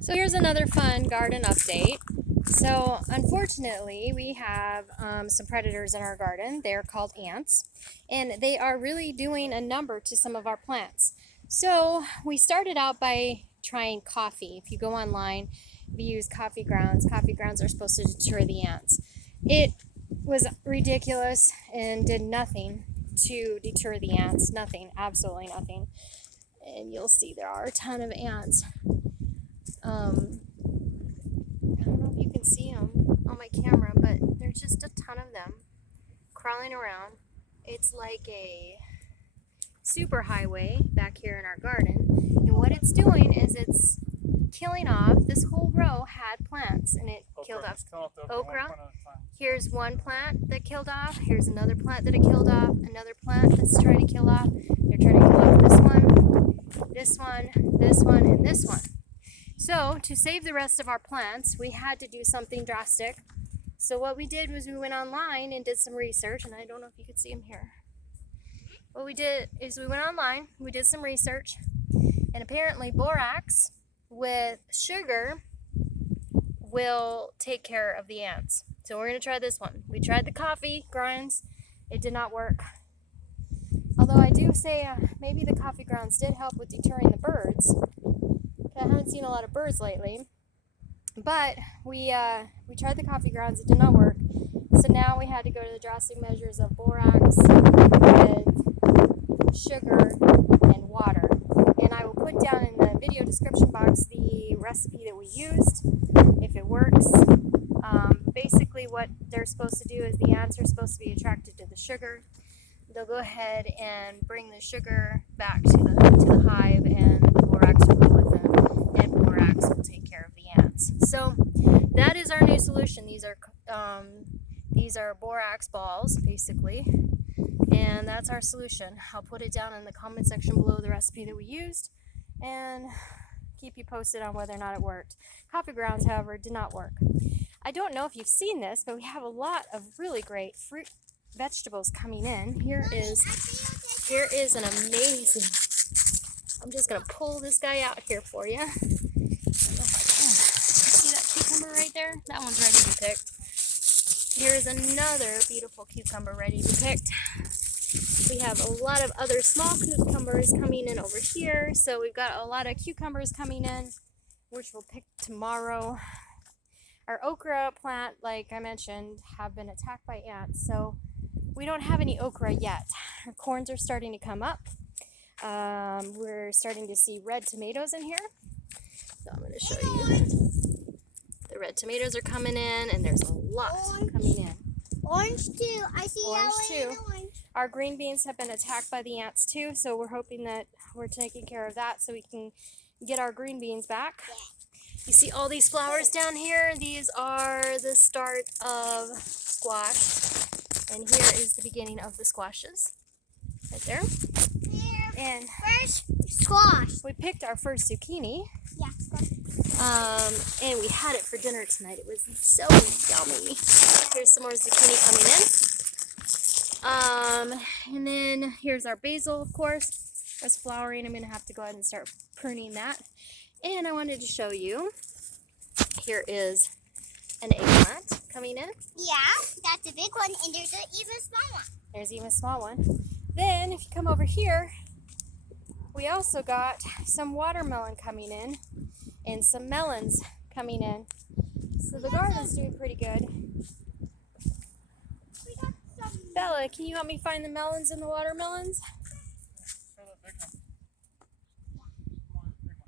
So here's another fun garden update. So unfortunately, we have some predators in our garden. They're called ants, and they are really doing a number to some of our plants. So we started out by trying coffee. If you go online, we use coffee grounds. Coffee grounds are supposed to deter the ants. It was ridiculous and did nothing to deter the ants. Nothing, absolutely nothing. And you'll see there are a ton of ants. I don't know if you can see them on my camera, but there's just a ton of them crawling around. It's like a super highway back here in our garden, and what it's doing is it's killing off. This whole row had plants, and it killed off okra. Here's one plant that killed off. Here's another plant that it killed off. Another plant that's trying to kill off. They're trying to kill off this one, this one, this one, and this one. So to save the rest of our plants, we had to do something drastic. So what we did was we went online and did some research, and I don't know if you could see them here. What we did is we went online, we did some research, and apparently borax with sugar will take care of the ants. So we're going to try this one. We tried the coffee grounds. It did not work. Although I do say maybe the coffee grounds did help with deterring the birds. I haven't seen a lot of birds lately, but we tried the coffee grounds. It did not work, so now we had to go to the drastic measures of borax with sugar and water. And I will put down in the video description box the recipe that we used if it works. Basically what they're supposed to do is the ants are supposed to be attracted to the sugar. They'll go ahead and bring the sugar back to the hive, and borax will go with them, and borax will take care of the ants. So that is our new solution. These are borax balls, basically, and that's our solution. I'll put it down in the comment section below, the recipe that we used, and keep you posted on whether or not it worked. Coffee grounds, however, did not work. I don't know if you've seen this, but we have a lot of really great vegetables coming in. Here is an amazing, I'm just going to pull this guy out here for you. I don't know if I can. See that cucumber right there? That one's ready to be picked. Here's another beautiful cucumber ready to be picked. We have a lot of other small cucumbers coming in over here. So we've got a lot of cucumbers coming in, which we'll pick tomorrow. Our okra plant, like I mentioned, have been attacked by ants. So we don't have any okra yet. Our corns are starting to come up. We're starting to see red tomatoes in here. So I'm going to show you. The red tomatoes are coming in, and there's a lot coming in. Orange too. I see orange yellow too. and orange. Our green beans have been attacked by the ants too, so we're hoping that we're taking care of that so we can get our green beans back. Yeah. You see all these flowers down here? These are the start of squash. And here is the beginning of the squashes. Right there. And First squash. we picked our first zucchini. Yeah. And we had it for dinner tonight. It was so yummy. Here's some more zucchini coming in. And then here's our basil, of course. It's flowering. I'm going to have to go ahead and start pruning that. And I wanted to show you, here is an eggplant coming in. Yeah, that's a big one, and there's an even small one. There's even a small one. Then, if you come over here, we also got some watermelon coming in and some melons coming in. So the garden's doing pretty good. We got some. Bella, can you help me find the melons and the watermelons?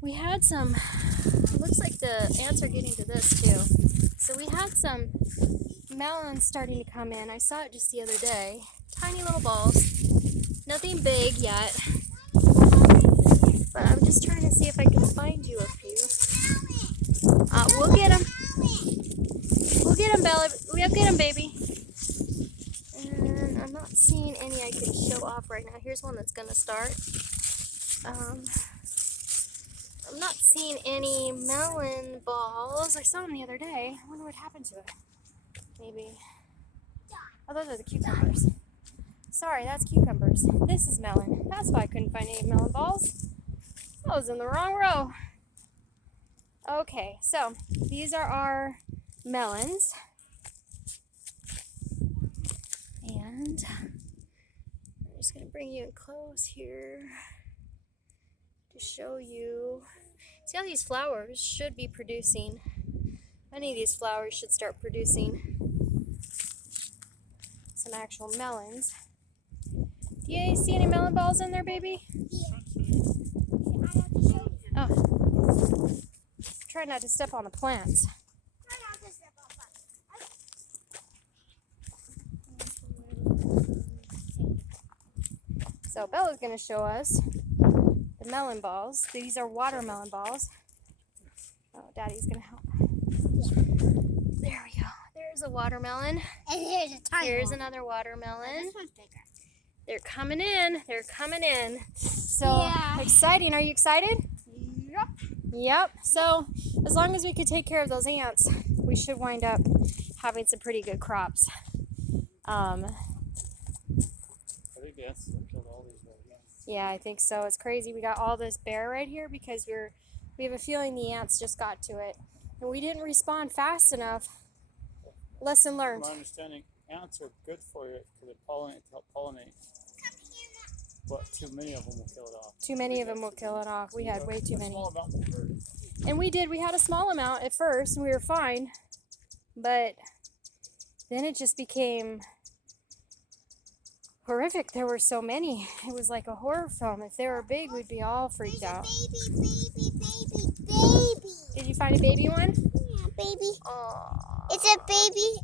We had some, it looks like the ants are getting to this too. So we had some melons starting to come in. I saw it just the other day. Tiny little balls. Nothing big yet. But I'm just trying to see if I can find you a few. We'll get them. We'll get them, Bella. We'll get them, baby. And I'm not seeing any I can show off right now. Here's one that's going to start. I'm not seeing any melon balls. I saw them the other day. I wonder what happened to it. Maybe. Oh, those are the cucumbers. Sorry, that's cucumbers. This is melon. That's why I couldn't find any melon balls. I was in the wrong row. Okay, so these are our melons. And I'm just going to bring you in close here to show you. See how these flowers should be producing. Many of these flowers should start producing some actual melons. Do you see any melon balls in there, baby? Oh. Try not to step on the plants. So Bella's going to show us the melon balls. These are watermelon balls. Oh, Daddy's going to help. There we go. There's a watermelon. And here's a tiny Here's one. another watermelon. This one's bigger. They're coming in. They're coming in. So Yeah. exciting. Are you excited? Yep. Yep. So as long as we could take care of those ants, we should wind up having some pretty good crops. I think the ants killed all these right now. Yeah, I think so. It's crazy. We got all this bare right here because we have a feeling the ants just got to it. And we didn't respond fast enough. Lesson learned. From my understanding, ants are good for you because they pollinate, help pollinate. But too many of them will kill it off. Too many of them will kill it off. We had way too many. Small amount will hurt. And we did. We had a small amount at first and we were fine. But then it just became horrific. There were so many. It was like a horror film. If they were big, we'd be all freaked out. Baby. Did you find a baby one? Yeah, baby. Aww. It's a baby.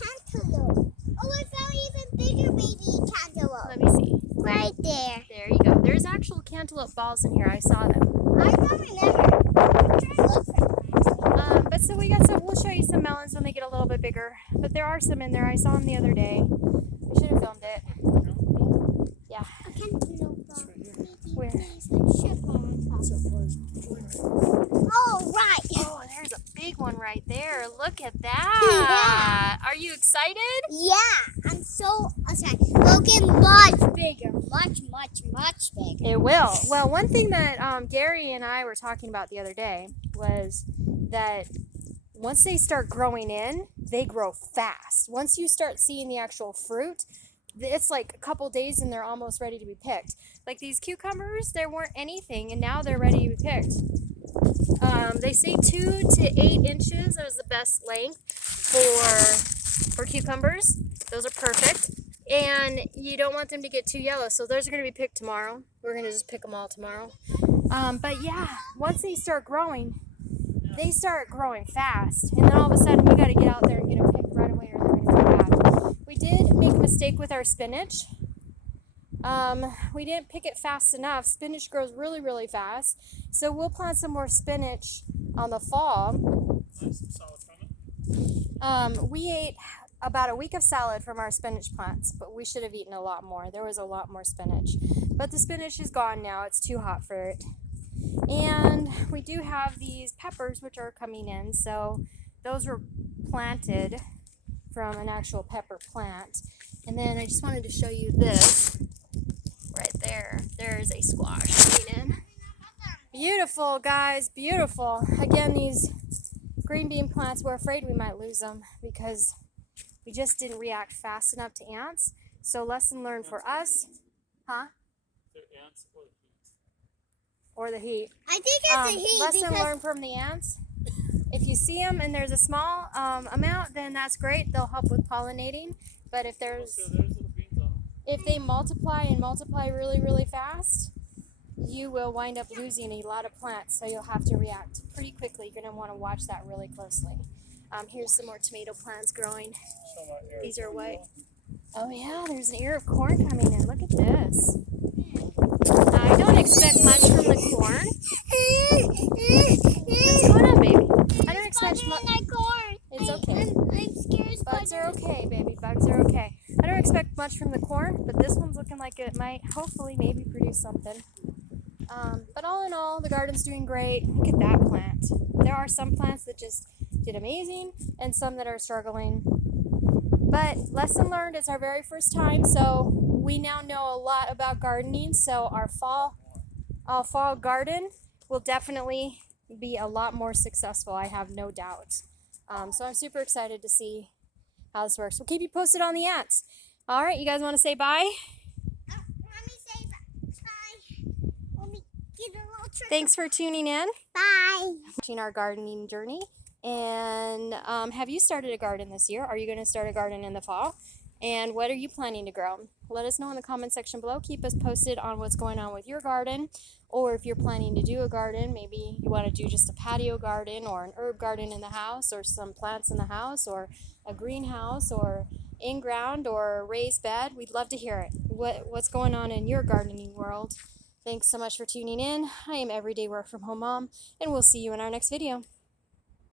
Cantaloupe. Oh, I found even bigger baby cantaloupe. Let me see. Right there. There you go. There's actual cantaloupe balls in here. I saw them. I don't remember. I'm trying to look for them. But so we'll show you some melons when they get a little bit bigger. But there are some in there. I saw them the other day. I should have filmed it. Yeah. A cantaloupe. Where? Oh, right. Oh, there's a big one right there. Look at that. Are you excited? Yeah, I'm so excited. It'll get much bigger. Much bigger. It will. Well, one thing that Gary and I were talking about the other day was that once they start growing in, they grow fast. Once you start seeing the actual fruit, it's like a couple days and they're almost ready to be picked. Like these cucumbers, there weren't anything and now they're ready to be picked. They say 2 to 8 inches is the best length for cucumbers. Those are perfect. And you don't want them to get too yellow. So those are going to be picked tomorrow. We're going to just pick them all tomorrow. But yeah, once they start growing fast. And then all of a sudden we got to get out there and get them picked right away or they're going to be bad. We did make a mistake with our spinach. We didn't pick it fast enough. Spinach grows really, really fast. So we'll plant some more spinach on the fall. Nice and solid from it. We ate about a week of salad from our spinach plants, but we should have eaten a lot more. There was a lot more spinach. But the spinach is gone now. It's too hot for it. And we do have these peppers which are coming in. So those were planted from an actual pepper plant. And then I just wanted to show you this right there. There's a squash coming in. Beautiful, guys, beautiful. Again, these green bean plants, we're afraid we might lose them because we just didn't react fast enough to ants. So lesson learned for us. Huh? They're ants or heat. Or the heat. I think it's the heat Lesson because learned from the ants. If you see them and there's a small amount, then that's great. They'll help with pollinating. But if there's So there's little beans on them. if they multiply and multiply really, really fast, you will wind up losing a lot of plants. So you'll have to react pretty quickly. You're going to want to watch that really closely. Here's some more tomato plants growing. Show my ear. These are white. Oh yeah, there's an ear of corn coming in. Look at this. I don't expect much from the corn. What's going on, baby? I don't expect much. It's okay. I'm scared. Bugs are okay, baby. Bugs are okay. I don't expect much from the corn, but this one's looking like it might, hopefully, maybe produce something. But all in all, the garden's doing great. Look at that plant. There are some plants that just did amazing and some that are struggling. But lesson learned, it's our very first time, so we now know a lot about gardening. So our fall garden will definitely be a lot more successful. I have no doubt. So I'm super excited to see how this works. We'll keep you posted on the ads. All right, you guys want to say bye? Let me say bye. Let me get a little trick. Thanks for tuning in, Bye. watching our gardening journey. And have you started a garden this year? Are you going to start a garden in the fall? And what are you planning to grow? Let us know in the comment section below. Keep us posted on what's going on with your garden. Or if you're planning to do a garden, maybe you want to do just a patio garden or an herb garden in the house or some plants in the house or a greenhouse or in-ground or a raised bed. We'd love to hear it. What's going on in your gardening world? Thanks so much for tuning in. I am Everyday Work From Home Mom, and we'll see you in our next video.